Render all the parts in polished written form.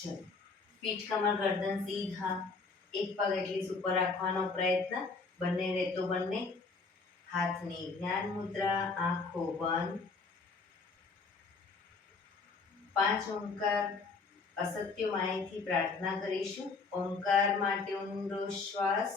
ચલો, પીઠ કમર ગરદન સીધા, એક પગ એટલી ઉપર રાખવાનો પ્રયત્ન, બંને રહેતો બંને. હાથની જ્ઞાન મુદ્રા, આંખો બંધ. 5 ઓમકાર અસત્ય માયથી પ્રાર્થના કરીશું. ઓમકાર માટે ઊંડો શ્વાસ.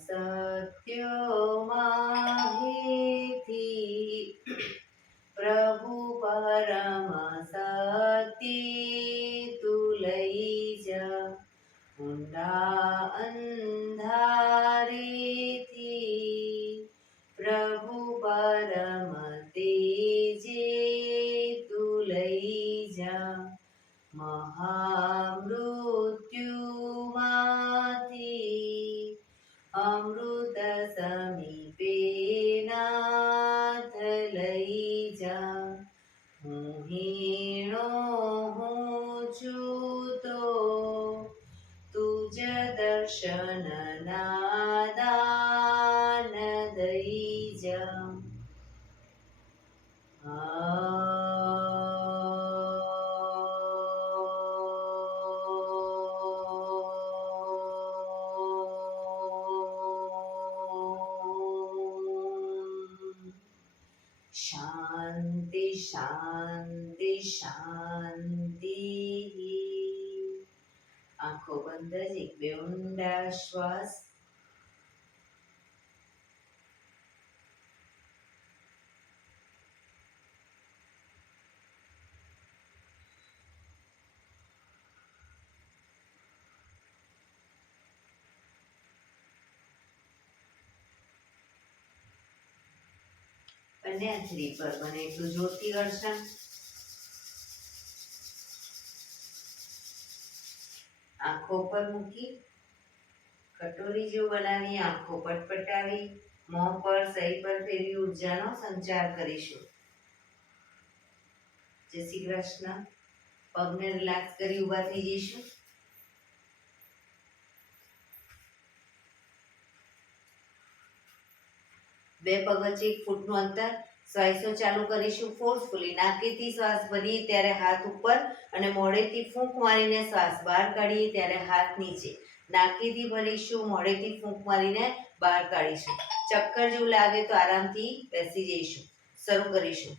સત્યમાહિથી પ્રભુ પરમ સત્ય તું લઈ જા, ઊંડા અંધારેથી પ્રભુ પરમ તેજે તું લઈ જા, મહામૃત્યુમાંથી અમૃત સમીપે નાથ લઈ જા. હું હીણો હું છું તો તુજ દર્શન ના દાન દઈ જા. શાંતિ શાંતિ શાંતિ. આંખો બંધ જ એક બે ઊંડા શ્વાસ. બંને આંચરી પર બને એટલું જોરથી ઘર્ષણ. આંખો પર મૂકી કટોરી જેવું બનાવી આંખો પટપટાવી મોં પર સહી પર ફેરવી ઉર્જાનો સંચાર કરીશું. જય શ્રી કૃષ્ણ. પગને રિલેક્સ કરી ઊભા થઈ જઈશું. બે પગ વચ્ચે 1 ફૂટનું અંતર. શ્વાસો ચાલુ કરીશું ફોર્સફુલી. નાકેથી શ્વાસ ભરીએ ત્યારે હાથ ઉપર અને મોઢેથી ફૂંક મારીને શ્વાસ બહાર કાઢીએ ત્યારે હાથ નીચે. નાકેથી ભરીશું, મોઢેથી ફૂંક મારીને બહાર કાઢીશું. ચક્કર જેવું લાગે તો આરામથી બેસી જઈશું. શરૂ કરીશું.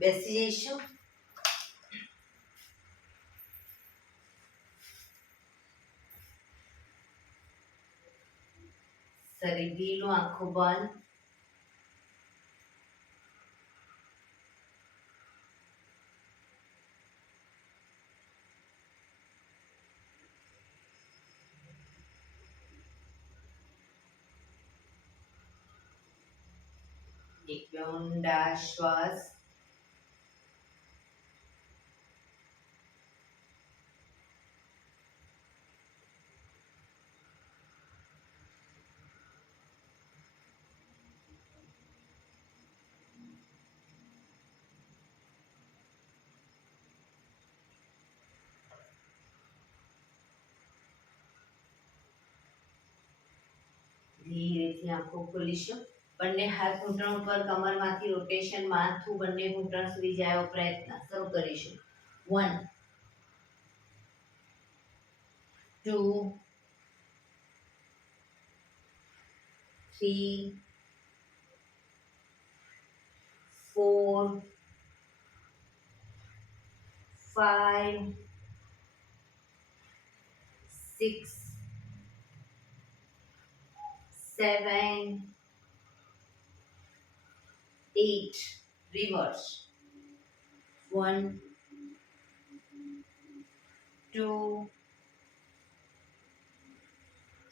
બેસી જઈશું. શરીર ઢીલું, આંખો બંધ. એક બે ઊંડા શ્વાસ. ધીરેથી આંખો ખોલીશું. બંને હાથ ઘૂંટણ ઉપર, કમરમાંથી રોટેશન, માથું બંને ઘૂંટણ સુધી જાય એવો પ્રયત્ન શરૂ કરીશું. 1 2 3 4 5 6 7 8. Reverse. 1 2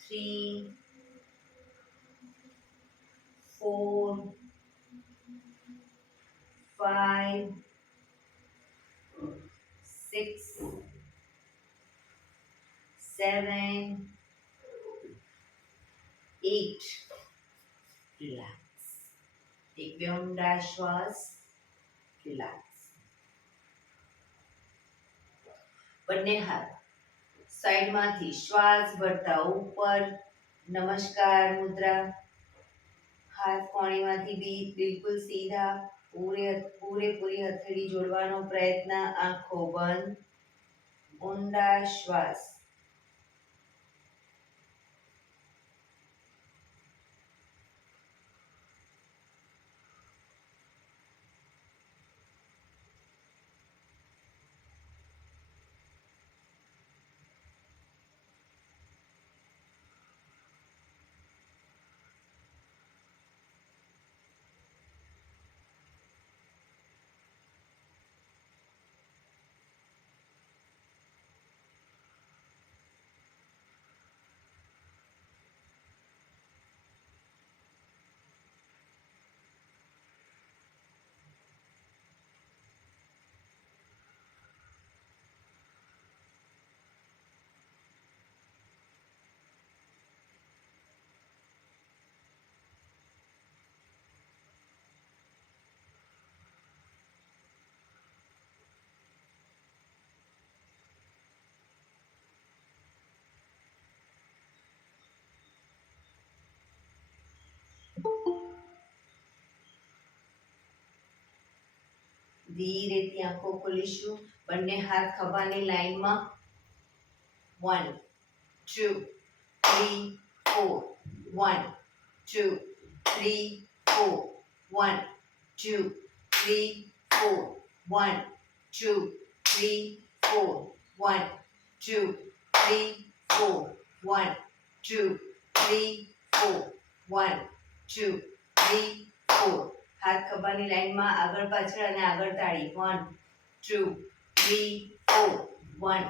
3 4 5 6 7 8. Relax. એક બે ઊંડા શ્વાસ. રિલેક્સ. બંને હાથ સાઈડમાંથી શ્વાસ ભરતા ઉપર. નમસ્કાર મુદ્રા. હાથ કોણીમાંથી બિલકુલ સીધા. પૂરેપૂરી હથેળી જોડવાનો પ્રયત્ન. આંખો બંધ. ઊંડા શ્વાસ. ધીરેથી આંખો ખોલીશું. બંને હાથ ખભાની લાઈનમાં. 1 2 3 4 1 2 3 4 1 2 3 4 1 2 3 4 1 2 3 4 1 2 3 4 1 2 3 4. હાથ ખભાની લાઈનમાં આગળ પાછળ અને આગળ તાળી. 1 2 3 4 1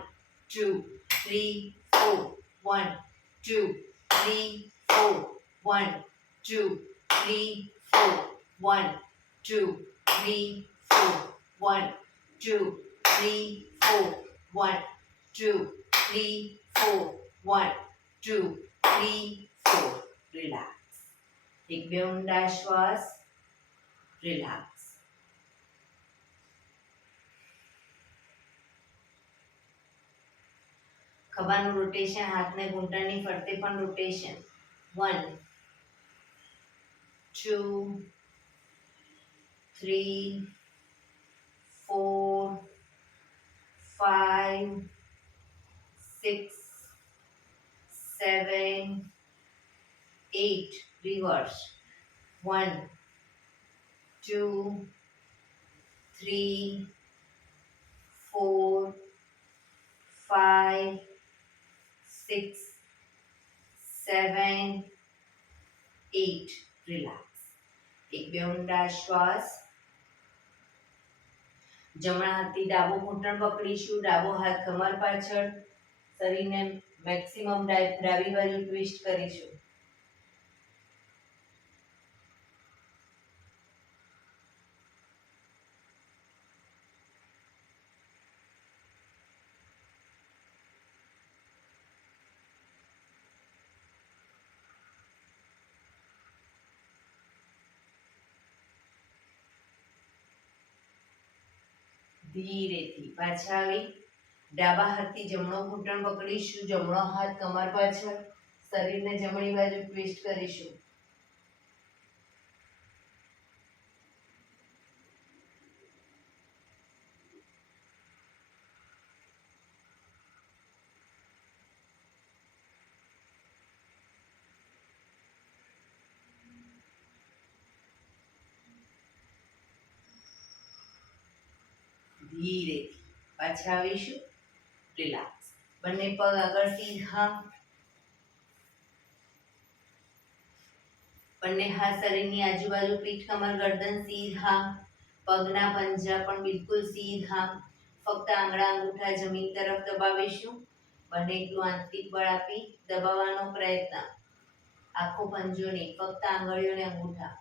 2 3 4 1 2 3 4 1 2 3 4 1 2 3 4 1 2 3 4 1 2 3 4 1 2 3 4. રિલેક્સ. એક બે ઊંડા શ્વાસ. રિલેક્સ. ખભાનું રોટેશન, હાથને ઘૂંટણની ફરતે પણ રોટેશન. 1 2 3 4 5 6 7 8. Reverse. 1 2 3 4 5 6 7 8. રિલેક્સ. એક બે ઊંડા શ્વાસ. જમણા હાથથી ડાબો ઘૂંટણ પકડીશું, ડાબો હાથ કમર પાછળ, શરીરને મેક્સિમમ ડાબી બાજુ ટ્વિસ્ટ કરીશું. ધીરેથી પાછા આવી ડાબા હાથથી જમણો ઘૂંટણ પકડીશું, જમણો હાથ કમર પાછળ, શરીરને જમણી બાજુ ટ્વિસ્ટ કરીશું. ધીરેથી પાછા આવીશું. રિલેક્સ. બંને પગ આગળ સીધા, બંને હાથ શરીરની આજુબાજુ, પીઠ કમર ગરદન સીધા, પગના પંજા પણ બિલકુલ સીધા. ફક્ત આંગળા અંગૂઠા જમીન તરફ દબાવીશું. બંને એટલું આંતરિક બળ આપી દબાવવાનો પ્રયત્ન. આખો પંજો નહીં, ફક્ત આંગળીઓ અને અંગૂઠા.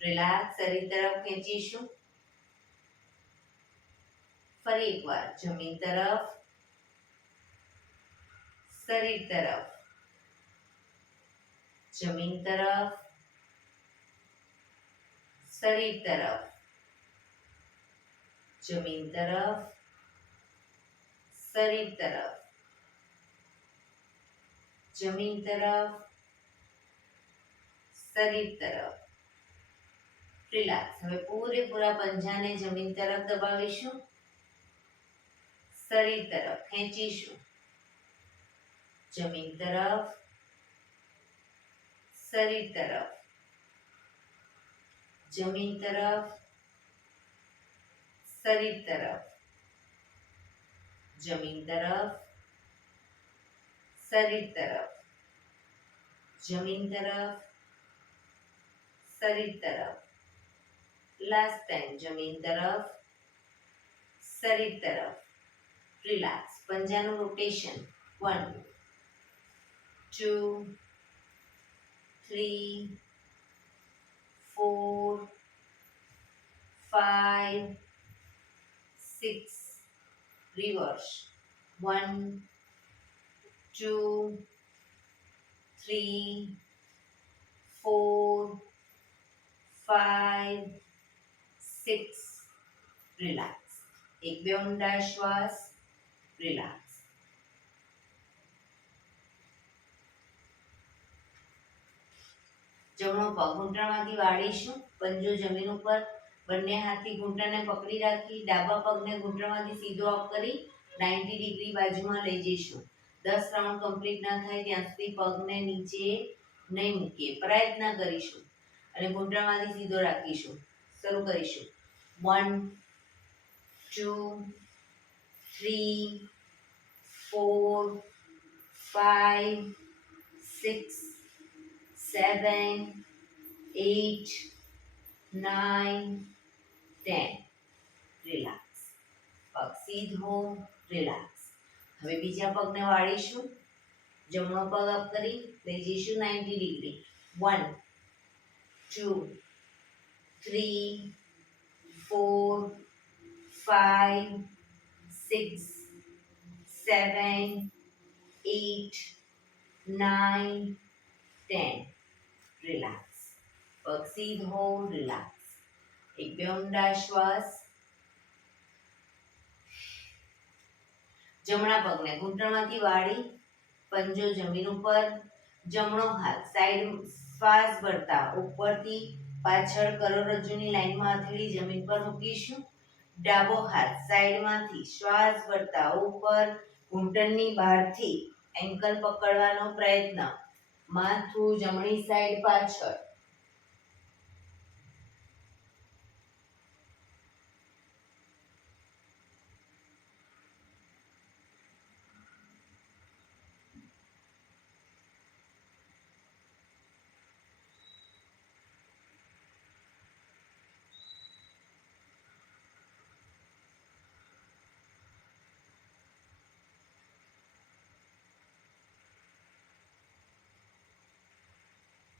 રિલેક્સ. શરીર તરફ ખેંચીશું. ફરી એકવાર જમીન તરફ, શરીર તરફ, જમીન તરફ, શરીર તરફ, જમીન તરફ, શરીર તરફ, જમીન તરફ, શરીર તરફ. રિલેક્સ. હવે પૂરેપૂરા પંજાને જમીન તરફ દબાવીશું, શરીર તરફ ખેંચીશું, જમીન તરફ, શરીર તરફ, જમીન તરફ, શરીર તરફ, જમીન તરફ, શરીર તરફ, જમીન તરફ, શરીર તરફ. લાસ્ટ ટાઈમ જમીન તરફ, શરીર તરફ. રિલેક્સ. પંજાનું રોટેશન. 1 2 3 4 5 6. રિવર્સ. 1 2 3 4 5 6. રિલેક્સ. એક બે ઊંડા શ્વાસ. રિલેક્સ. જમણો પગ ઘૂંટણમાંથી વાળીશું, પંજો જમીન ઉપર, બંને હાથથી ઘૂંટણને પકડી રાખી ડાબા પગને ઘૂંટણમાંથી સીધો અપ કરી 90 ડિગ્રી બાજુમાં લઈ જઈશું. 10 રાઉન્ડ કમ્પ્લીટ ના થાય ત્યાં સુધી પગને નીચે નહીં મૂકીએ, પ્રયત્ન કરીશું અને ઘૂંટણમાંથી સીધો રાખીશું. શરૂ કરીશું. 1 2 3 4 5 6 7 8 9 10. રિલેક્સ. પગ સીધો. રિલેક્સ. હવે બીજા પગને વાળીશું, જમણો પગ અપ કરી લઈ જઈશું 90 ડિગ્રી. 1 2 3 4 5 6 7 8 9 10. રિલેક્સ. પગ સીધો. રિલેક્સ. એક બે ઊંડા શ્વાસ. જમણા પગને ઘૂંટણમાંથી વાળી પંજો જમીન ઉપર, જમણો હાથ સાઈડ શ્વાસ ભરતા ઉપરથી પાછળ કરોડરજ્જુની લાઈનમાં હથેળી જમીન પર મૂકીશું. ડાબો હાથ સાઈડમાંથી શ્વાસ ભરતા ઉપર, ઘૂંટણની બહારથી એન્કલ પકડવાનો પ્રયત્ન. માથું જમણી સાઈડ પાછળ.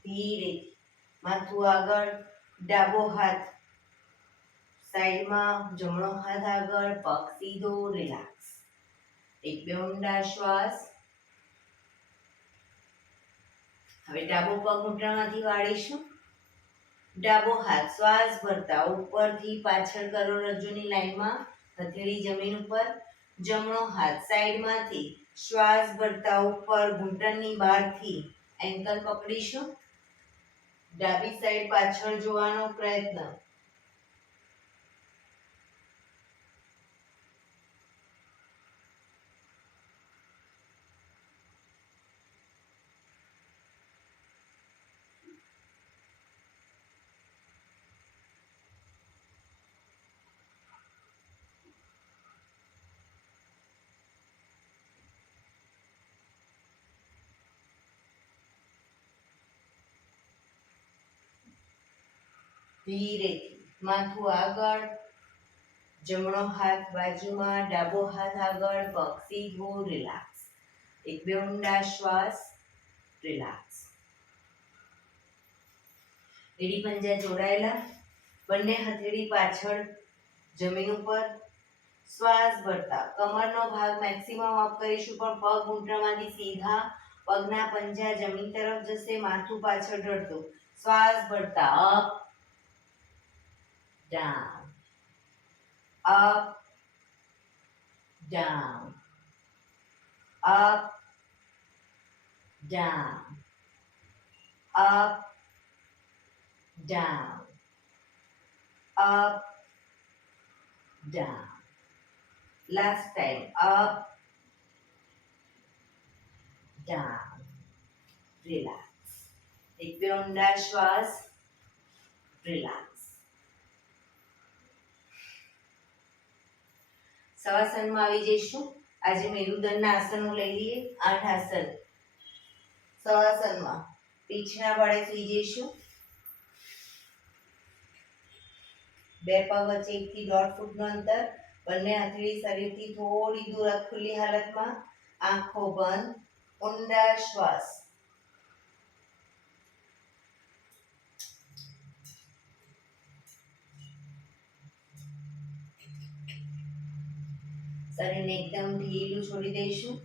ધીરેથી માથું આગળ, ડાબો હાથ સાઈડમાં, જમણો હાથ આગળ, પગ સીધો, રિલેક્સ. એક બે ઊંડા શ્વાસ. હવે ડાબો પગ ઘૂંટણમાંથી વાળીશું. ડાબો હાથ શ્વાસ ભરતા ઉપરથી પાછળ કરોડરજ્જુની લાઈનમાં, હથેળી જમીન ઉપર. જમણો હાથ સાઈડમાંથી શ્વાસ ભરતા ઉપર ઘૂંટણની બહારથી એન્કલ પકડીશું. ડાબી સાઈડ પાછળ જોવાનો પ્રયત્ન. ધીરેથી માથું આગળ, જમણો હાથ બાજુમાં, ડાબો હાથ આગળ, પગ સીધો, રિલેક્સ. એક બે ઊંડા શ્વાસ. રિલેક્સ. એડી પંજા જોડાયેલા, બંને હથેળી પાછળ જમીન ઉપર. શ્વાસ ભરતા કમરનો ભાગ મેક્સિમમ અપ કરીશું, પણ પગ ઘૂંટણમાંથી સીધા, પગના પંજા જમીન તરફ જશે, માથું પાછળ ઢળતું. શ્વાસ ભરતા up down, up, down, up, down, up, down, up, down. Last time, up, down, relax. એક બે ઊંડા શ્વાસ. રિલેક્સ. શવાસનમાં આવી જઈશું. આજે મેરુદંડના આસનો લઈ લઈએ. 8 આસન. શવાસનમાં પીઠના ભાડે સૂઈ જઈશું. બે પગ વચ્ચે 1 થી 1.5 ફૂટનું અંતર. બંને હથેળી શરીરથી થોડી દૂર ખુલ્લી હાલતમાં. આંખો બંધ. ઊંડા શ્વાસ. શરીરને એકદમ ઢીલું છોડી દઈશું.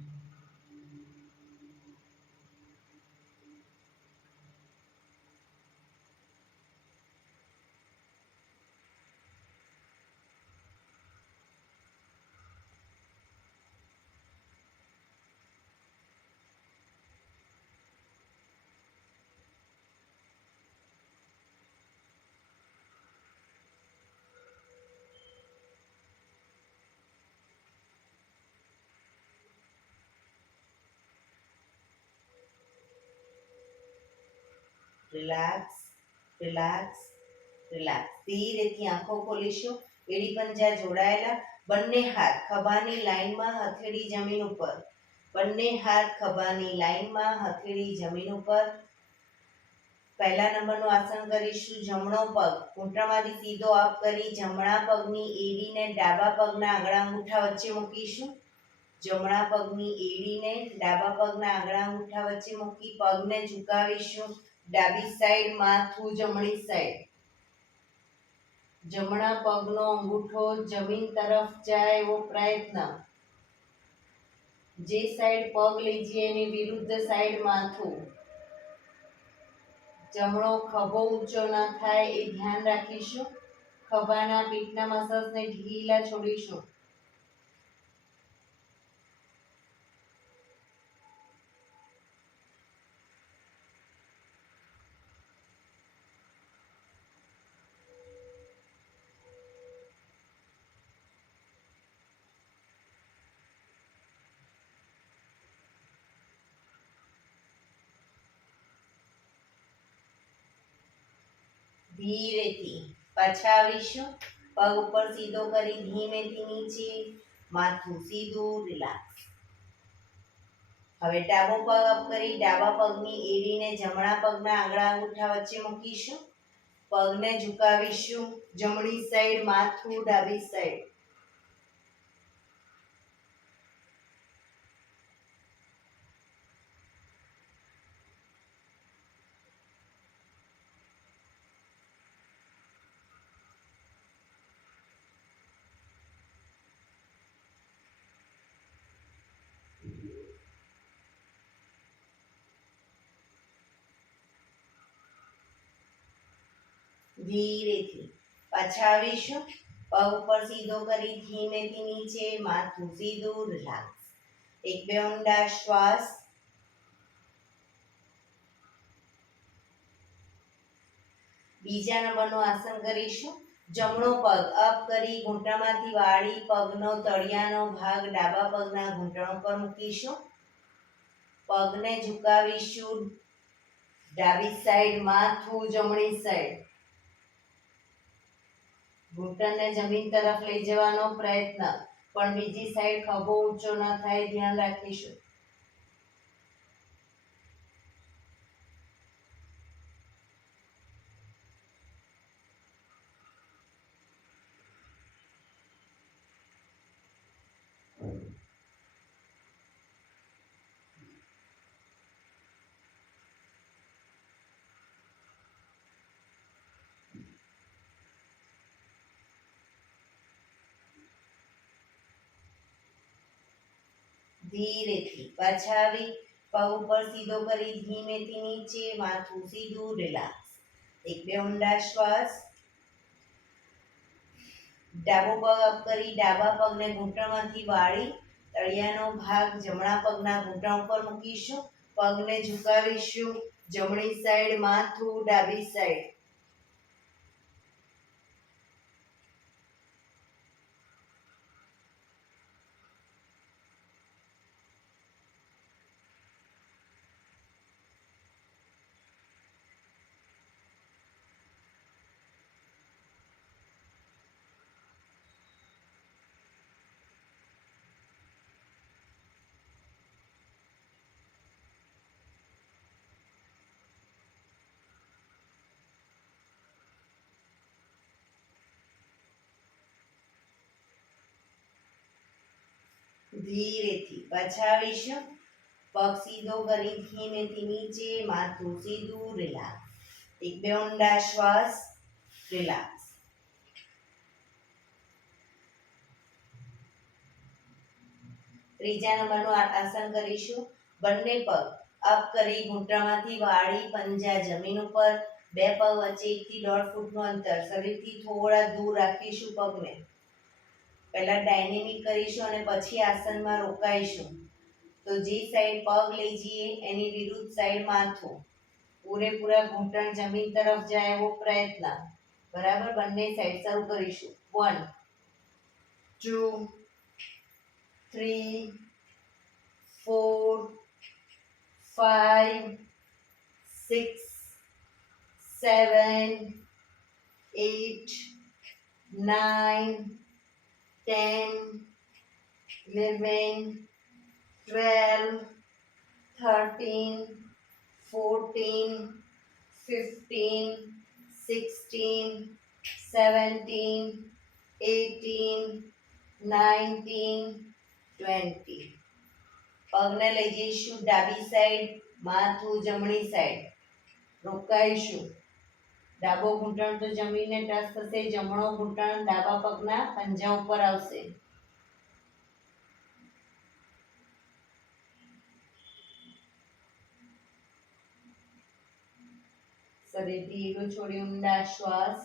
Relax, relax, relax. ધીરેથી આંખો ખોલીશું. એડી પંજા જોડાયેલા, બંને હાથ ખભાની લાઈનમાં, હથેળી જમીન ઉપર. બંને હાથ ખભાની લાઈનમાં, હથેળી જમીન ઉપર. પહેલા નંબરનું આસન કરીશું. જમણો પગ ઘૂંટણમાંથી સીધો અપ કરી જમણા પગની એડીને ડાબા પગના આંગળા અંગૂઠા વચ્ચે મૂકીશું. જમણા પગની એડીને ડાબા પગના આંગળા અંગૂઠા વચ્ચે મૂકી પગને ઝુકાવીશું. ડાબી સાઈડ માથું, જમણી સાઈડ. જમણા પગનો અંગૂઠો જમીન તરફ જાય એવો પ્રયત્ન. જે સાઈડ પગ લઈ જઈએ એની વિરુદ્ધ સાઈડ માથું. જમણો ખભો ઊંચો ન થાય એ ધ્યાન રાખીશું. ખભાના પીઠના મસલ્સને ઢીલા છોડીશું. ધીરેથી પાછા આવીશું. પગ ઉપર સીધો કરી ધીમેથી નીચે, માથું સીધું. રિલેક્સ. હવે ડાબો પગ અપ કરી ડાબા પગની એડીને જમણા પગના આંગળા અંગૂઠા વચ્ચે મૂકીશું. પગને ઝુકાવીશું. જમણી સાઈડ માથું, ડાબી સાઈડ. ધીરેથી પાછા આવીશું. પગ ઉપર સીધો કરી ધીમેથી નીચે, માથું સીધું, રિલેક્સ. એક બે ઊંડા શ્વાસ. બીજા નંબરનું આસન કરીશું. જમણો પગ અપ કરી ઘૂંટણમાંથી વાળી પગનો તળિયાનો ભાગ ડાબા પગના ઘૂંટણ પર મૂકીશું. પગને ઝુકાવીશું ડાબી સાઈડ, માથું જમણી સાઈડ. ઘૂંટણને જમીન તરફ લઈ જવાનો પ્રયત્ન, પણ બીજી સાઈડ ખભો ઊંચો ન થાય, ધ્યાન રાખીશું. ધીરેથી પાછા આવી પગ ઉપર સીધો કરી ધીમેથી નીચે, માથું સીધું, રિલેક્સ. એક બે ઊંડા શ્વાસ. ડાબો પગ અપ કરી ડાબા પગને ઘૂંટણમાંથી વાળી તળિયાનો ભાગ જમણા પગના ઘૂંટણ ઉપર મૂકીશું. પગને ઝુકાવીશું જમણી સાઈડ, માથું ડાબી સાઈડ. ધીરેથી પાછા આવીશું. પગ સીધો કરી ધીમેથી નીચે, માથું સીધું, રિલેક્સ. એક બે ઊંડા શ્વાસ. રિલેક્સ. ત્રીજા નંબરનું આસન કરીશું. બંને પગ અપ કરી ઘૂંટણમાંથી વાળી પંજા જમીન ઉપર. બે પગ વચ્ચે 1 થી 1.5 ફૂટનું અંતર. શરીરથી થોડા દૂર રાખીશું પગને. પહેલા ડાયનેમિક કરીશું અને પછી આસનમાં રોકાઈશું. તો જે સાઈડ પગ લઈ જઈએ એની વિરુદ્ધ સાઈડ માથું. પૂરેપૂરા ઘૂંટણ જમીન તરફ જાય એવો પ્રયત્ન. બરાબર. બંને સાઈડ શરૂ કરીશું. 1 2 3 4 5 6 7 8 9 10 11 12 13 14 15 16 17 18 19 20. પગને લઈ જઈશું ડાબી સાઈડ, માથું જમણી સાઈડ. રોકાઈશું. ડાબો ઘૂંટણ તો જમીનને ટચ થશે, જમણો ઘૂંટણ ડાબા પગના પંજા ઉપર આવશે. શરીર ધીરું છોડી ઊંડા શ્વાસ.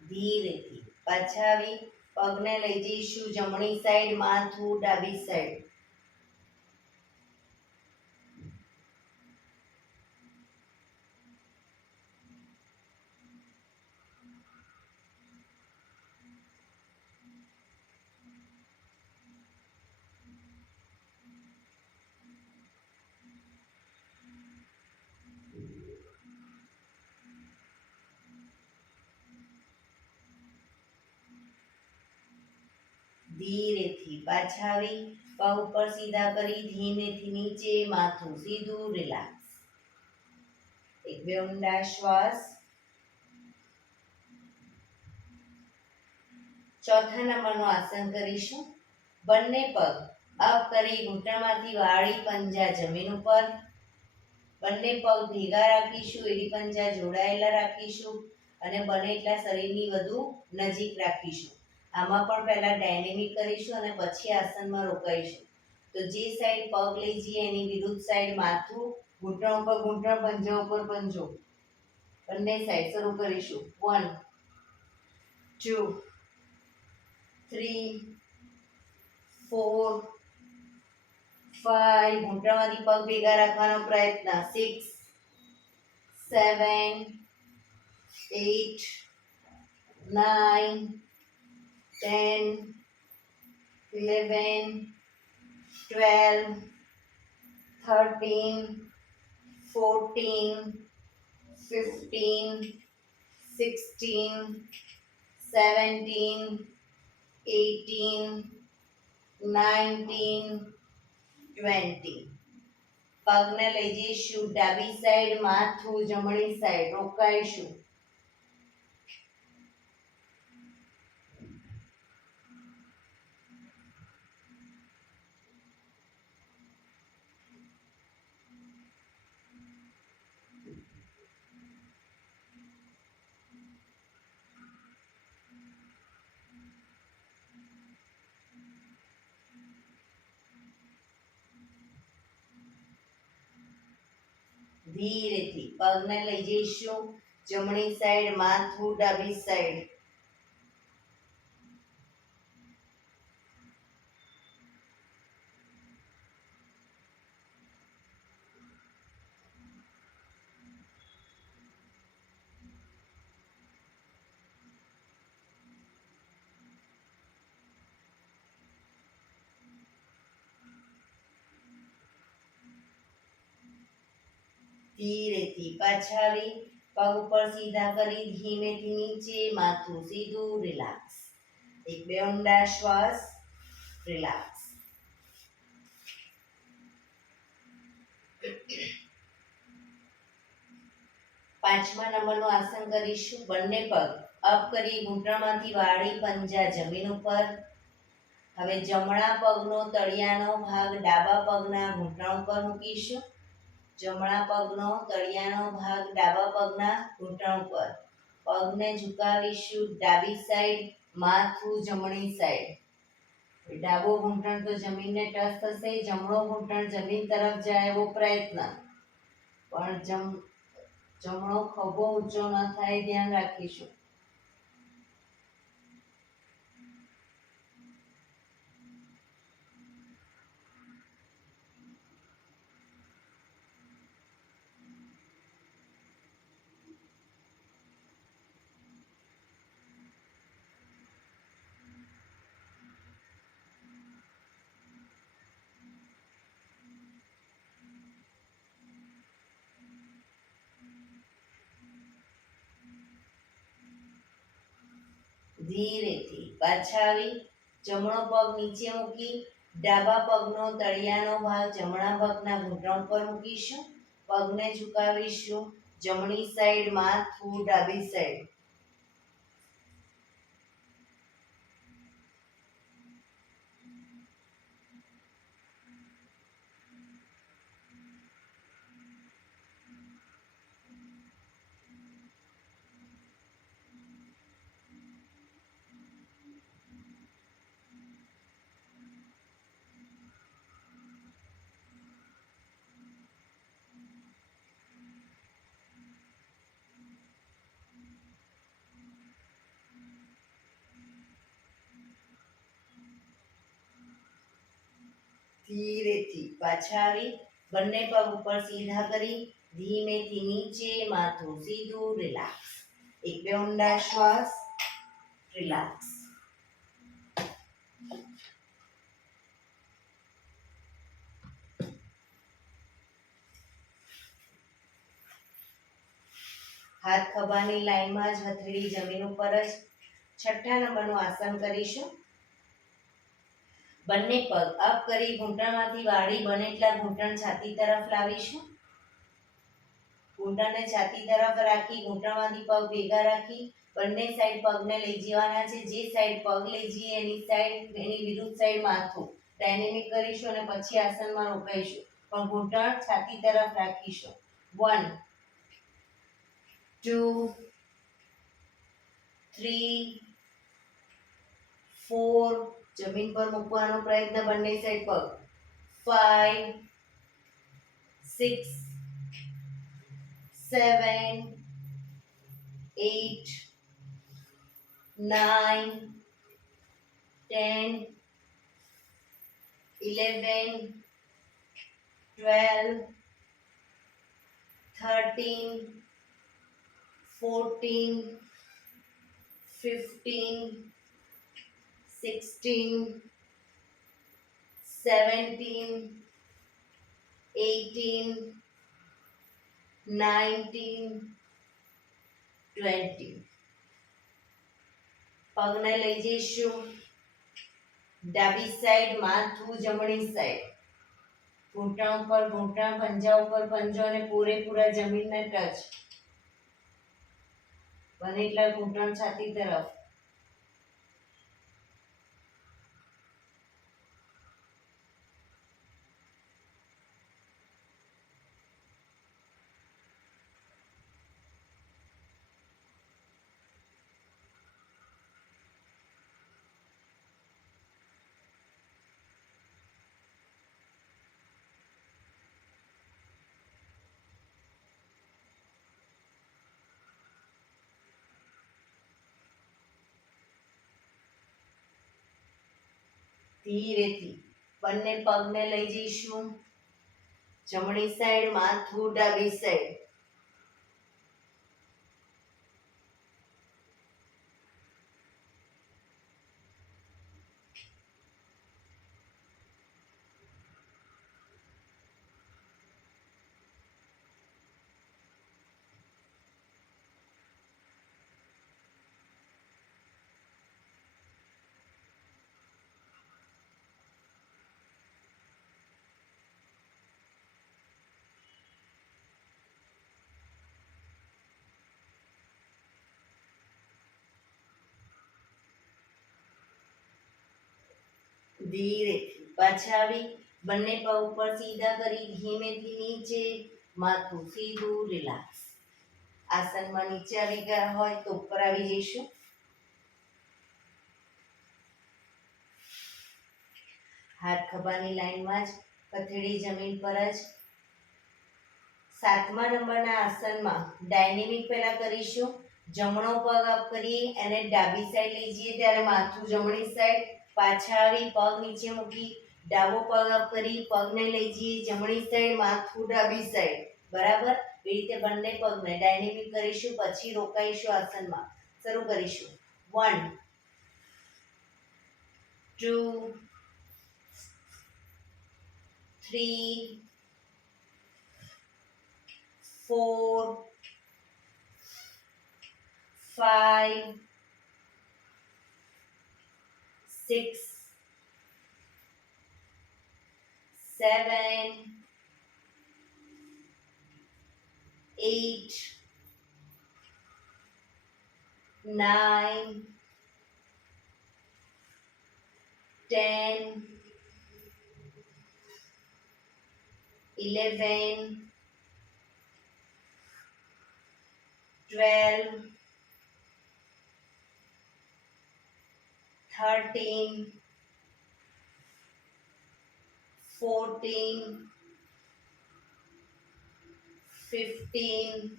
ધીરેથી પાછા આવી પગને લઈ જઈશું જમણી સાઈડ, માથું ડાબી સાઈડ. ધીરેથી પાછા આવી પગ ઉપર સીધા કરી ધીમેથી નીચે, માથું સીધું, રિલેક્સ. એક બે ઊંડા શ્વાસ. ચોથા નંબરનું આસન કરીશું. બંને પગ અપ કરી ઘૂંટણમાંથી વાળી પંજા જમીન ઉપર. બંને પગ ભેગા રાખીશું, એડી પંજા જોડાયેલા રાખીશું અને બને એટલા શરીરની વધુ નજીક રાખીશું. આમાં પણ પહેલા ડાયનેમિક કરીશું અને પછી આસનમાં રોકાઈશું. તો જે સાઈડ પગ લઈ જઈએ એની વિરુદ્ધ સાઈડ માથું, ઘૂંટણ ઉપર ઘૂંટણ, પંજા ઉપર પંજો. બંને સાઈડ શરૂ કરીશું. 1 2 3 4 5. ઘૂંટણમાંથી પગ ભેગા રાખવાનો પ્રયત્ન. 6 7 8 9 10 11 12 13 14 15 16 17 18 19 20. પગને લઈ જઈશું ડાબી સાઈડ, માથું જમણી સાઈડ, રોકાઈશું. ધીરેથી પગને લઈ જઈશું જમણી સાઈડ, માથું ડાબી સાઈડ. ધીરેથી પાછા આવી પગ ઉપર સીધા કરી ધીમેથી નીચે, માથું સીધું, રિલેક્સ. એક બે ઊંડા શ્વાસ, રિલેક્સ. પાંચમા નંબરનું આસન કરીશું. બંને પગ અપ કરી ઘૂંટણમાંથી વાળી પંજા જમીન ઉપર. હવે જમણા પગનો તળિયાનો ભાગ ડાબા પગના ઘૂંટણ ઉપર મૂકીશું. જમણા પગનો તળિયાનો ભાગ ડાબા પગના ઘૂંટણ ઉપર. પગને ઝુકાવીશું ડાબી સાઈડ, માથું જમણી સાઈડ. ડાબો ઘૂંટણ તો જમીનને ટચ થશે, જમણો ઘૂંટણ જમીન તરફ જાય એવો પ્રયત્ન. પણ જમણો ખભો ઊંચો ન થાય, ધ્યાન રાખીશું. ધીરેથી પાછા આવી જમણો પગ નીચે મૂકી ડાબા પગનો તળિયાનો ભાગ જમણા પગના ઘૂંટણ પર મૂકીશું. પગને ઝુકાવીશું જમણી સાઈડ, માથું ડાબી સાઈડ. ધીરેથી પાછા આવી બંને પગ ઉપર સીધા કરી ધીમેથી નીચે, માથું સીધું, રિલેક્સ. એક બે ઊંડા શ્વાસ, રિલેક્સ. હાથ ખભાની લાઈનમાં જ, હથેળી જમીન ઉપર જ. છઠ્ઠા નંબરનું આસન કરીશું. બંને પગ અપ કરી ઘૂંટણમાંથી વાળી બને એટલા ઘૂંટણ છાતી તરફ લાવીશું. ઘૂંટણને છાતી તરફ રાખી ઘૂંટણમાંથી પગ ભેગા રાખી બંને સાઈડ પગને લઈ જવાના છે. જે સાઈડ પગ લઈ જઈએ એની વિરુદ્ધ સાઈડ માથું. ડાયનેમિક કરીશું અને પછી આસનમાં રોકાઈશું, પણ ઘૂંટણ છાતી તરફ રાખીશું. 1 2 3 4, જમીન પર મૂકવાનો પ્રયત્ન બંને સાઈડ પગ. 5 6 7 8 9 10 11 12 13 14 15 16 17 18 19 20. પગને લઈ જઈશું ડાબી સાઈડ, માથું જમણી સાઈડ, ઘૂંટણ ઉપર ઘૂંટણ, પંજા ઉપર પંજો અને પૂરેપૂરા જમીનને ટચ. બને એટલા ઘૂંટણ છાતી તરફ. ધીરેથી બંને પગને લઈ જઈશું જમણી સાઈડ, માથું ડાબી સાઈડ. ધીરેથી પાછા આવી બંને પગ ઉપર સીધા કરી ધીમેથી નીચે, માથું સીધું, રિલેક્સ. આસનમાં નીચે આવી ગયા હોય તો ઉપર આવી જઈશું. હાથ ખભાની લાઈનમાં જ, હથેળી જમીન પર જ. 7મા નંબરના આસનમાં ડાયનેમિક પહેલા કરીશું. જમણો પગ અપ કરી અને ડાબી સાઈડ લઈ જઈએ ત્યારે માથું જમણી સાઈડ, પાછા આવી પગ નીચે મૂકી ડાબો પગ અપ કરી પગને લઈ જઈએ જમણી સાઈડ, માથું ડાબી સાઈડ. બરાબર. એ રીતે બંને પગને ડાયનેમિક કરીશું, પછી રોકાઈશું આસનમાં. શરૂ કરીશું. 1 2 3 4 5 6 7 8 9 10 11 12 13 14 15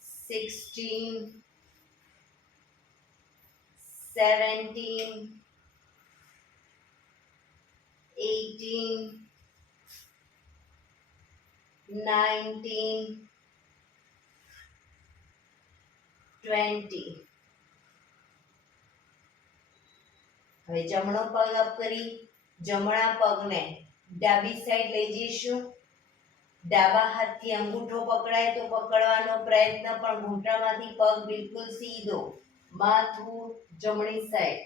16 17 18 19 20. હવે જમણો પગ અપ કરી જમણા પગને ડાબી સાઈડ લઈ જઈશું. ડાબા હાથથી અંગૂઠો પકડાય તો પકડવાનો પ્રયત્ન, પણ ઘૂંટણમાંથી પગ બિલકુલ સીધો, માથું જમણી સાઈડ.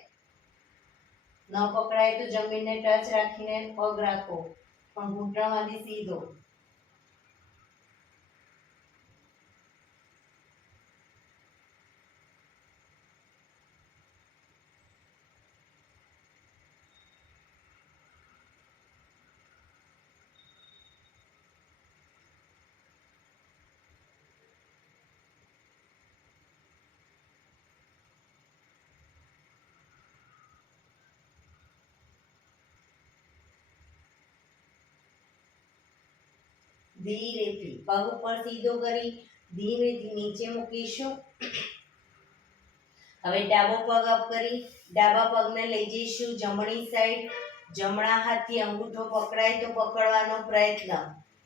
ન પકડાય તો જમીનને ટચ રાખીને પગ રાખો, પણ ઘૂંટણમાંથી સીધો. ધીરેથી પગ ઉપર સીધો કરી ધીમેથી નીચે મૂકીશું. હવે ડાબો પગ અપ કરી ડાબા પગને લઈ જઈશું જમણી સાઈડ. જમણા હાથથી અંગૂઠો પકડાય તો પકડવાનો પ્રયત્ન.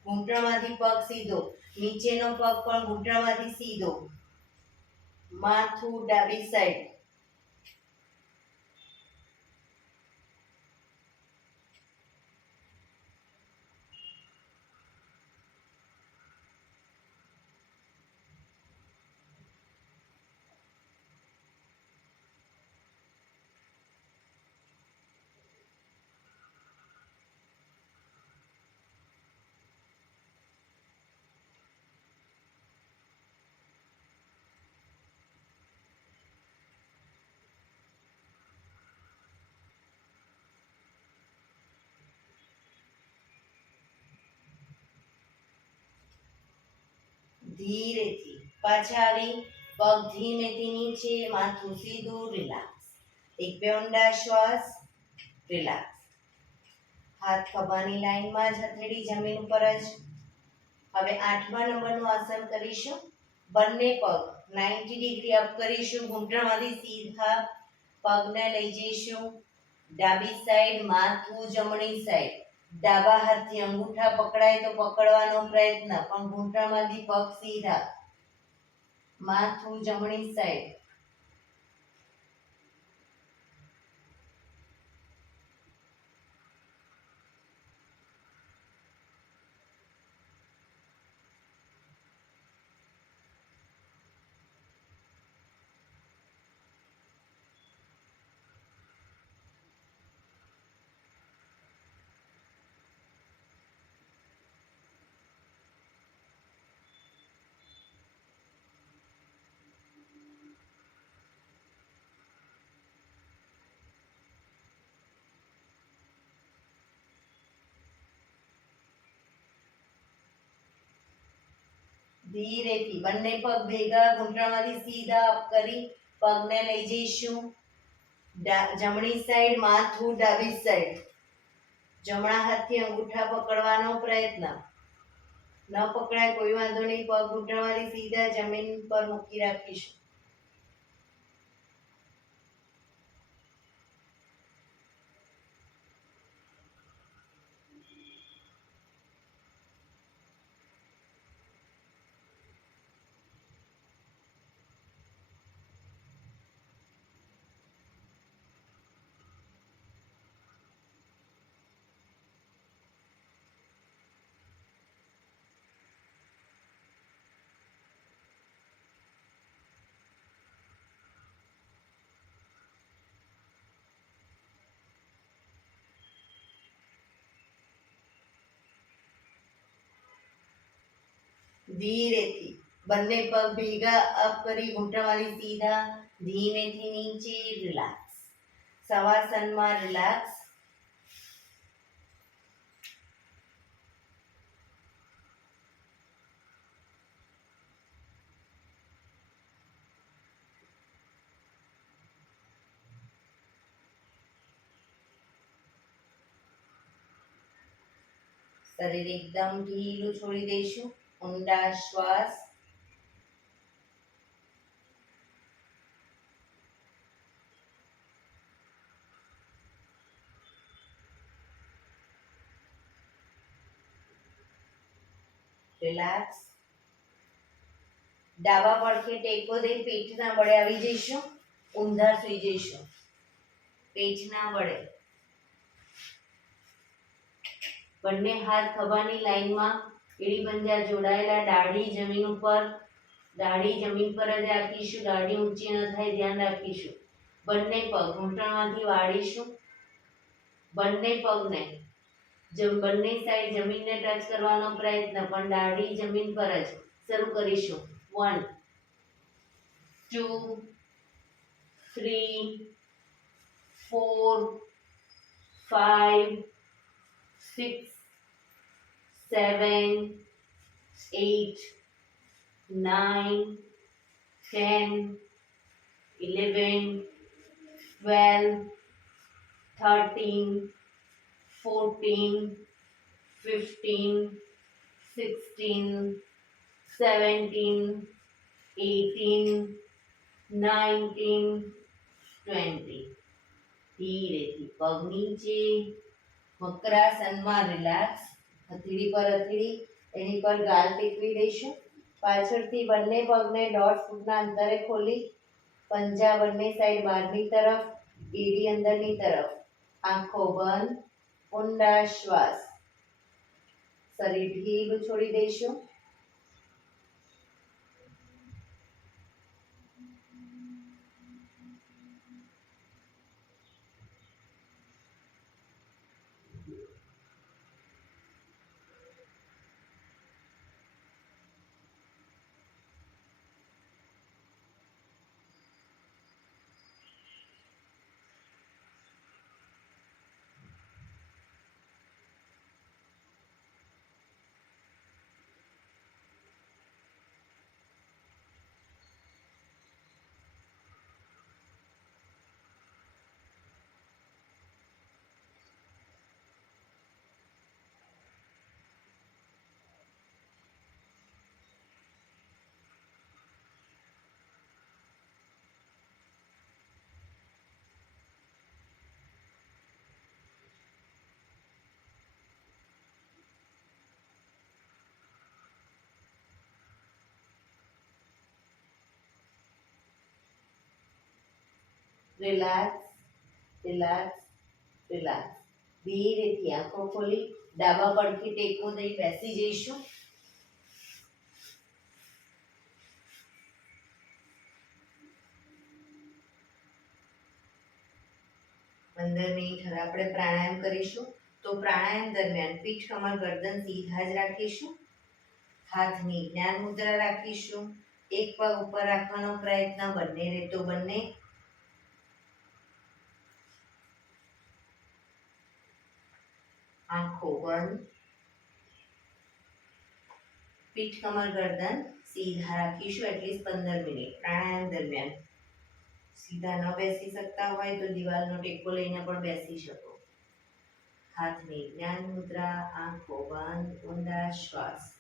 ઘૂંટણમાંથી પગ સીધો, નીચેનો પગ પણ ઘૂંટણમાંથી સીધો. માથું ડાબી સાઈડ. ધીરેથી પાછા આવી પગ ધીમેથી નીચે, માથું સીધું, રિલેક્સ. એક બે ઊંડા શ્વાસ, રિલેક્સ. હાથ ખભાની લાઈનમાં જ, હથેળી જમીન ઉપર જ. હવે 8મા નંબરનું આસન કરીશું. બંને પગ 90 ડિગ્રી અપ કરીશું. ઘૂંટણમાંથી સીધા પગને લઈ જઈશું ડાબી સાઈડ. માથું જમણી સાઈડ. ડાબા હાથથી અંગૂઠા પકડાય તો પકડવાનો પ્રયત્ન, પણ ઘૂંટણમાંથી પગ સીધા. માથું જમણી સાઈડ. ધીરેથી બંને પગ ભેગા ઘૂંટણમાંથી સીધા અપ કરી પગને લઈ જઈશું જમણી સાઈડ. માથું ડાબી સાઈડ. જમણા હાથથી અંગૂઠા પકડવાનો પ્રયત્ન. ન પકડાય કોઈ વાંધો નહીં, પગ ઘૂંટણમાંથી સીધા જમીન પર મૂકી રાખીશું. ધીરેથી બંને પગ ભેગા અપ કરી ઘૂંટણમાંથી સીધા, ધીમેથી નીચે, રિલેક્સ. શવાસનમાં રિલેક્સ. શરીર એકદમ ઢીલું છોડી દઈશું. ઊંડા શ્વાસ. રિલેક્સ. ડાબા પડખે ટેકો દઈ પેટના બળે આવી જઈશું. ઊંધા સુઈ જઈશું પેટના બળે. બંને હાથ ખભાની લાઈનમાં, એડી પંજા જોડાયેલા. દાઢી જમીન ઉપર. દાઢી જમીન પર જ રાખીશું. દાઢી ઊંચી ન થાય ધ્યાન રાખીશું. બંને પગ ઘૂંટણમાંથી વાળીશું. બંને પગને બંને સાઈડ જમીનને ટચ કરવાનો પ્રયત્ન, પણ દાઢી જમીન પર જ. શરૂ કરીશું. 1 2 3 4 5 6 7 8 9 10 11 12 13 14 15 16, 17, 18, 19, 20. ધીરેથી પગ નીચે, વક્રાસનમાં રિલેક્સ. હથેળી પર હથેળી, એની પર ગાલ ટેકવી દઈશું. પાછળથી બંને પગને 1.5 ફૂટના અંતરે ખોલી, પંજા બંને સાઈડ બહારની તરફ, એડી અંદરની તરફ. આંખો બંધ, ઊંડા શ્વાસ. શરીર ઢીલું છોડી દઈશું. Relax, relax, relax. ધીરેથી આંખો ખોલી ડાબા પડખે ટેકો દઈ બેસી જઈશું. 15 મિનિટ હવે આપણે પ્રાણાયામ કરીશું. તો પ્રાણાયામ દરમિયાન પીઠ, કમર, ગરદન સીધા જ રાખીશું. હાથની જ્ઞાન મુદ્રા રાખીશું. એક પગ ઉપર રાખવાનો પ્રયત્ન, બંને રહેતો બંને. આંખો બંધ. પીઠ, કમર, ગરદન સીધા રાખીશું એટલીસ્ટ 15 મિનિટ પ્રાણાયામ દરમિયાન. સીધા ન બેસી શકતા હોય તો દિવાલનો ટેકો લઈને પણ બેસી શકો. હાથની જ્ઞાન મુદ્રા, આંખો બંધ, ઊંડા શ્વાસ.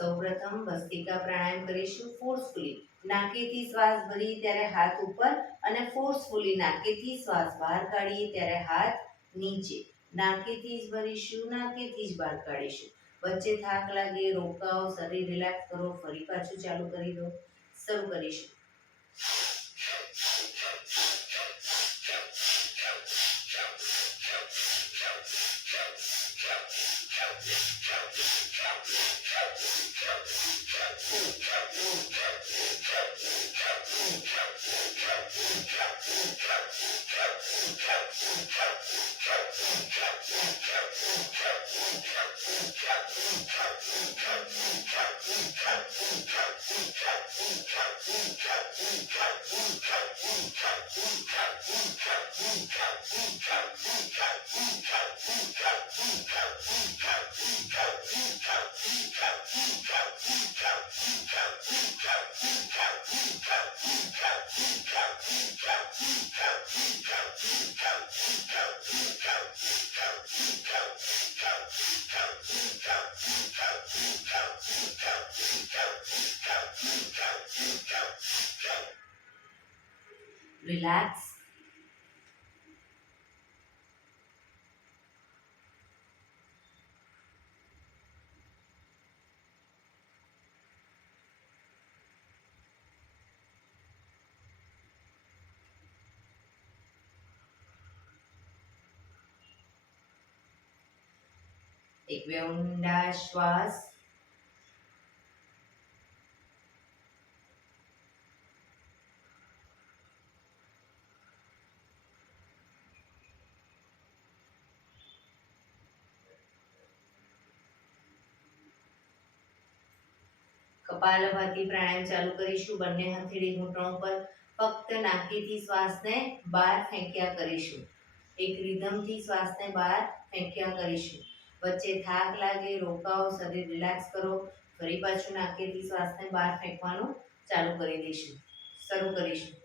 સૌપ્રથમ ભસ્ત્રિકા પ્રાણાયામ કરીશું ફોર્સફુલી. નાકેથી શ્વાસ ભરીએ ત્યારે હાથ ઉપર અને ફોર્સફુલી નાકેથી શ્વાસ બહાર કાઢીએ ત્યારે હાથ નીચે. નાકેથી જ ભરીશું, નાકેથી જ બહાર કાઢીશું. વચ્ચે થાક લાગે, રોકાઓ, શરીર રિલેક્સ કરો, ફરી પાછું ચાલુ કરી દો. શરૂ કરીશું. Relax. એક બે ઊંડા શ્વાસ. કપાલભાતિ પ્રાણાયામ ચાલુ કરીશું. બંને હથેળી ઘૂંટણ પર. ફક્ત નાકીથી શ્વાસને બહાર ફેંક્યા કરીશું. એક રિધમથી શ્વાસને બહાર ફેંક્યા કરીશું. વચ્ચે થાક લાગે, રોકાઓ, શરીર રિલેક્સ કરો. ફરી પાછું નાકેથી શ્વાસને બહાર ફેંકવાનું ચાલુ કરી દઈશું. શરૂ કરીશું.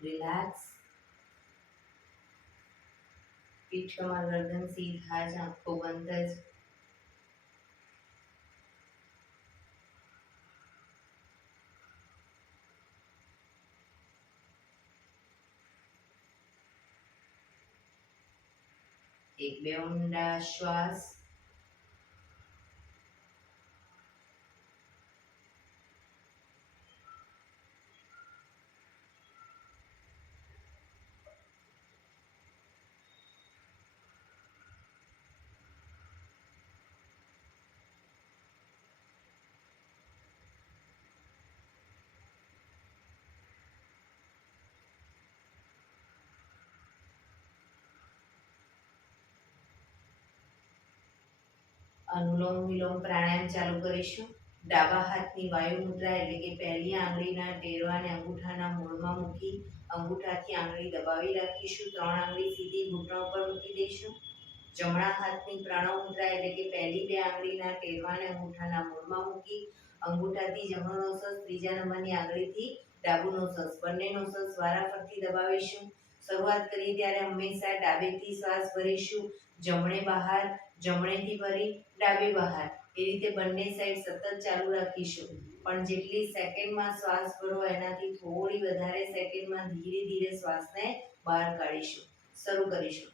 રિલેક્સ. પીઠ કમર ગરદન સીધા જ, આંખો બંધ જ. એક બે ઊંડા શ્વાસ. અનુલોમ વિલોમ પ્રાણાયામ ચાલુ કરીશું. ડાબા હાથની વાયુ મુદ્રા એટલે કે પહેલી આંગળીના ટેરવાને અંગૂઠાના મૂળમાં મૂકી અંગૂઠાથી આંગળી દબાવી રાખીશું. 3 આંગળી સીધી ઘૂંટણ ઉપર મૂકી દઈશું. જમણા હાથની પ્રણવ મુદ્રા એટલે કે પહેલી 2 આંગળીના ટેરવાને અંગૂઠાના મૂળમાં મૂકી અંગૂઠાથી જમણો નોસસ, ત્રીજા નંબરની આંગળીથી ડાબુ નોસસ, બંને નોસસ વારાફરતી દબાવીશું. શરૂઆત કરીએ ત્યારે હંમેશા ડાબેથી શ્વાસ ભરીશું, જમણે બહાર, જમણેથી ભરી ડાબે બહાર. એ રીતે બંને સાઈડ સતત ચાલુ રાખીશું. પણ જેટલી સેકન્ડમાં શ્વાસ ભરો એનાથી થોડી વધારે સેકન્ડમાં ધીરે ધીરે શ્વાસને બહાર કાઢીશું. શરૂ કરીશું.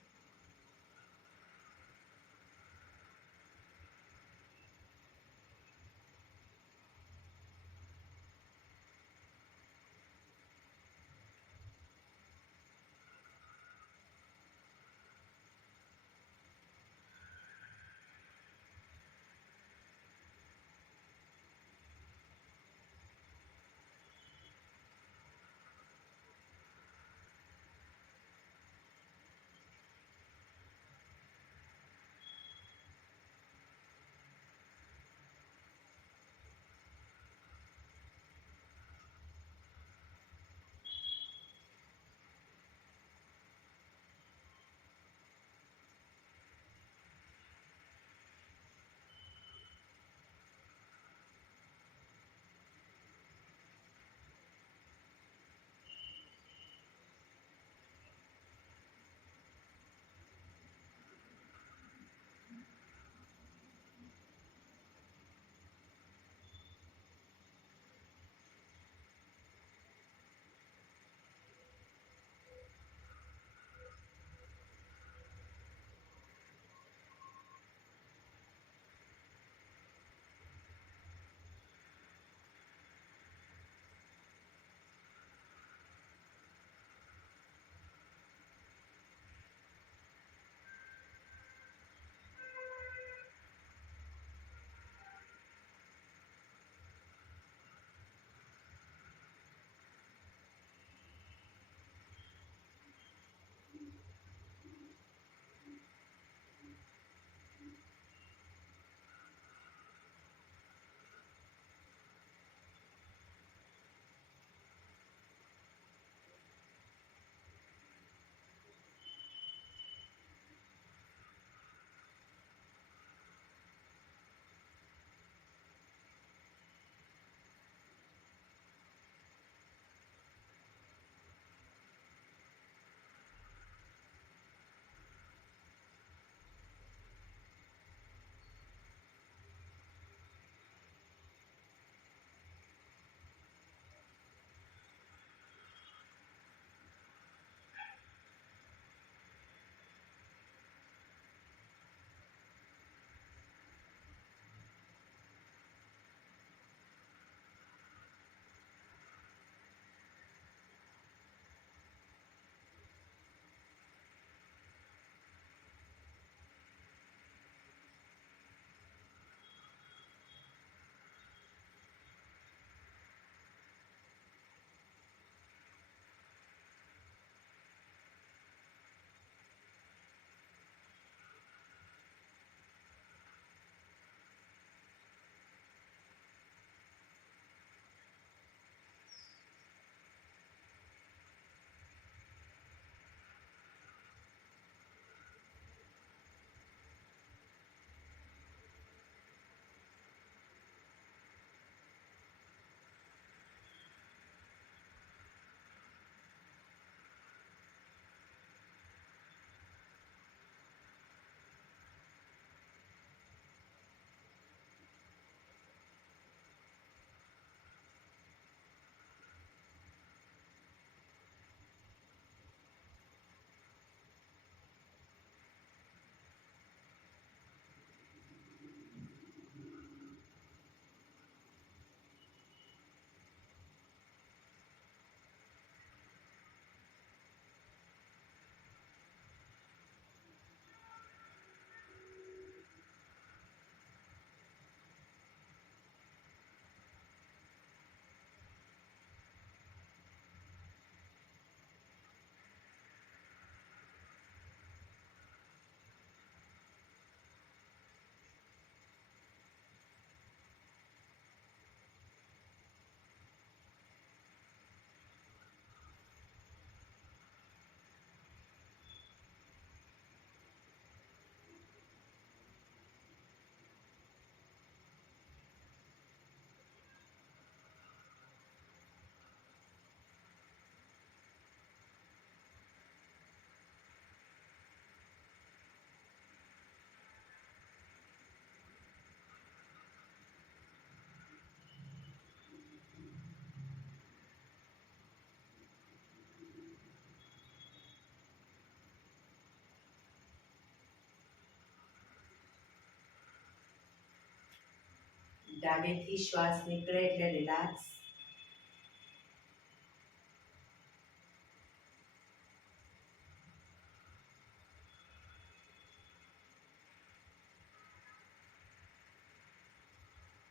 ડાબેથી શ્વાસ નીકળે એટલે રિલેક્સ.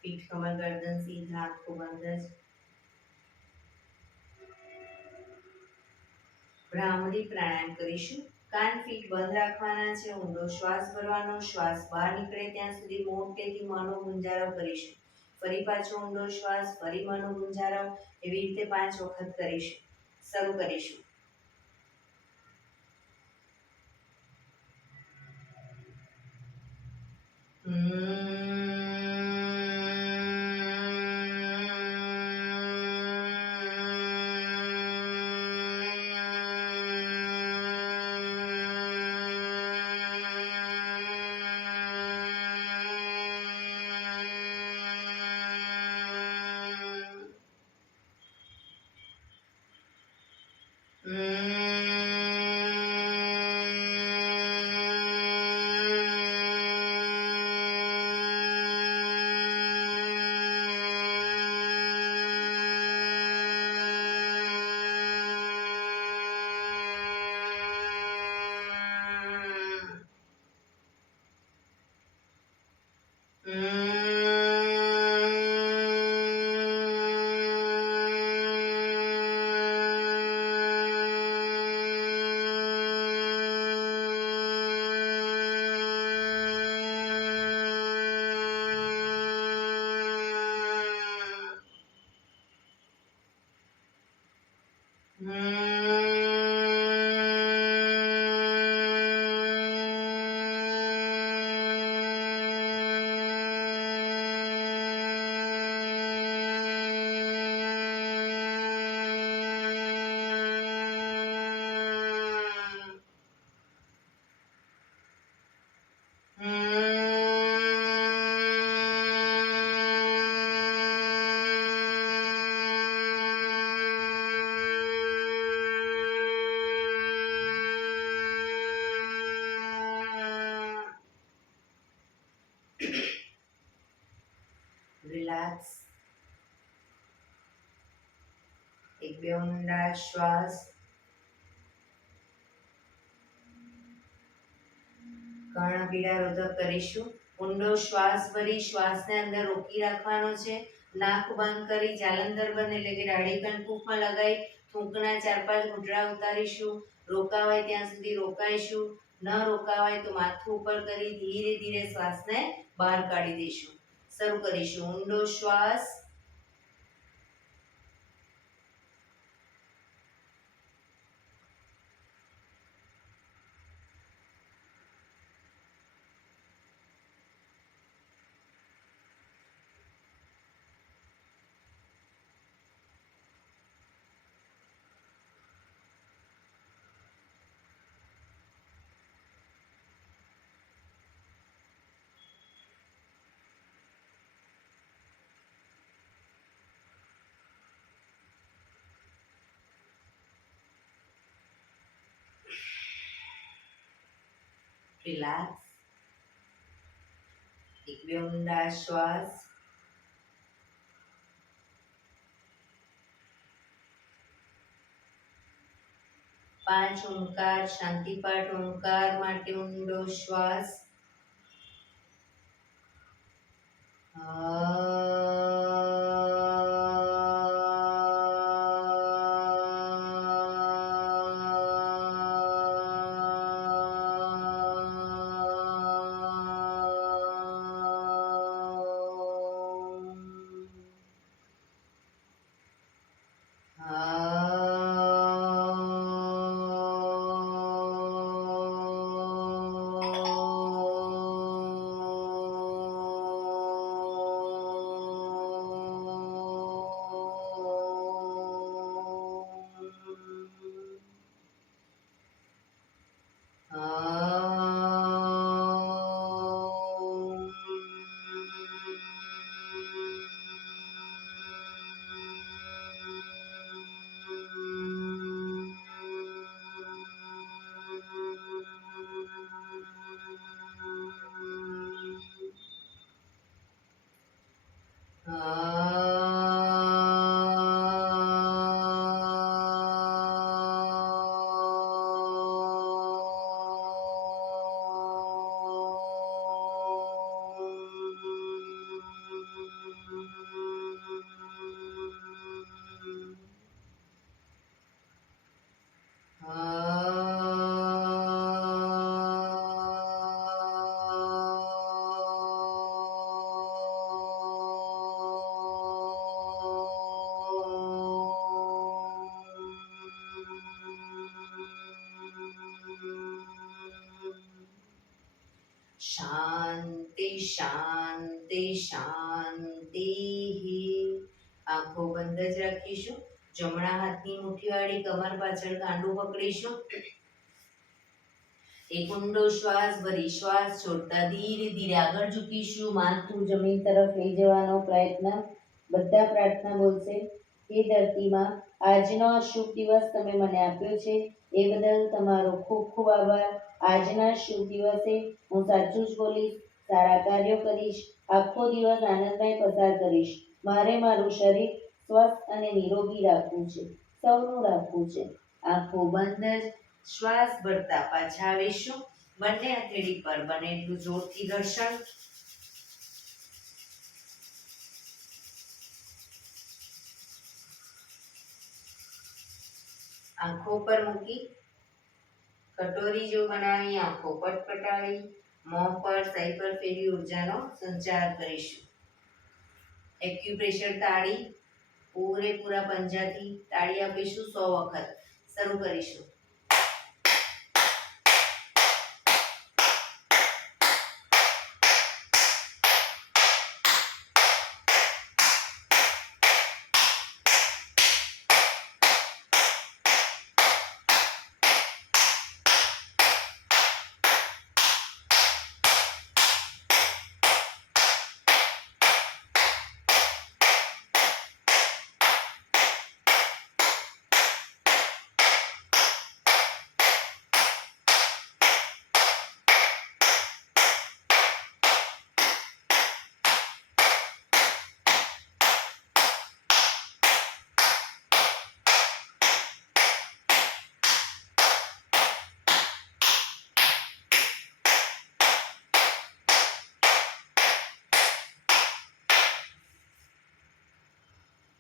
પીઠ કમર ગરદન સીધા, આંખો બંધ જ. ભ્રામરી પ્રાણાયામ કરીશું. કાન પીઠ બંધ રાખવાના છે. ઊંડો શ્વાસ ભરવાનો. શ્વાસ બહાર નીકળે ત્યાં સુધી મોટેથી મોંનો ગુંજારો કરીશું. ફરી પાછો ઊંડો શ્વાસ, ફરી મોંનો ગુંજારો. એવી રીતે 5 વખત કરીશું. શરૂ કરીશું. રિલેક્સ. એક બે ઊંડા શ્વાસ. કર્ણપીડા રોધક કરીશું. ઊંડો શ્વાસ ભરી શ્વાસને અંદર રોકી રાખવાનો છે. નાક બંધ કરી જાલંધર બંધ એટલે કે દાઢી કણકુફમાં લગાવી થૂંકના 4-5 ઘૂંટડા ઉતારીશું. રોકાવાય ત્યાં સુધી રોકાઈશું. ન રોકાવાય તો માથું ઉપર કરી ધીરે ધીરે શ્વાસને બહાર કાઢી દઈશું. શરૂ કરીશું. ઊંડો શ્વાસ. રિલેક્સ. એક બે ઊંડા શ્વાસ. પાંચ ઓમકાર શાંતિપાઠ ઓમકાર માટે ઊંડો શ્વાસ. શાંતિ શાંતિ શાંતિ. આંખો બંધ જ રાખીશું. જમણા હાથની મુઠ્ઠીવાળી કમર પાછળ કાંડું પકડીશું. એક ઊંડો શ્વાસ ભરી શ્વાસ છોડતા ધીરે ધીરે આગળ ઝૂકીશું. માથું જમીન તરફ લઈ જવાનો પ્રયત્ન. બધા પ્રાર્થના બોલશે. હે ધરતીમાં, આજનો આ શુભ દિવસ તમે મને આપ્યો છે એ બદલ તમારો ખૂબ ખૂબ આભાર. આજના શુભ દિવસે હું સાચું જ બોલીશ, સારા કાર્યો કરીશ, આખો દિવસ આનંદમય પસાર કરીશ. મારે મારું શરીર સ્વસ્થ અને નિરોગી રાખવું છે, સૌનું રાખવું છે. આંખો બંધ જ શ્વાસ ભરતા પાછા આવીશું. બંને હથેળી પર બને એટલું જોરથી ઘર્ષણ. આંખો પર મૂકી કટોરી જો બનાવી આંખો પટપટાવી મોં પર સહી પર ફેરી ઉર્જાનો સંચાર કરીશું. એક્યુપ્રેશર તાળી પૂરેપૂરા પંજાથી તાળી આપીશું 100 વખત. શરૂ કરીશું.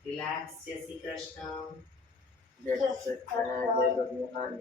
રિલેક્સ. જય શ્રી કૃષ્ણ. જય શ્રી કૃષ્ણ. જય ભગવાન.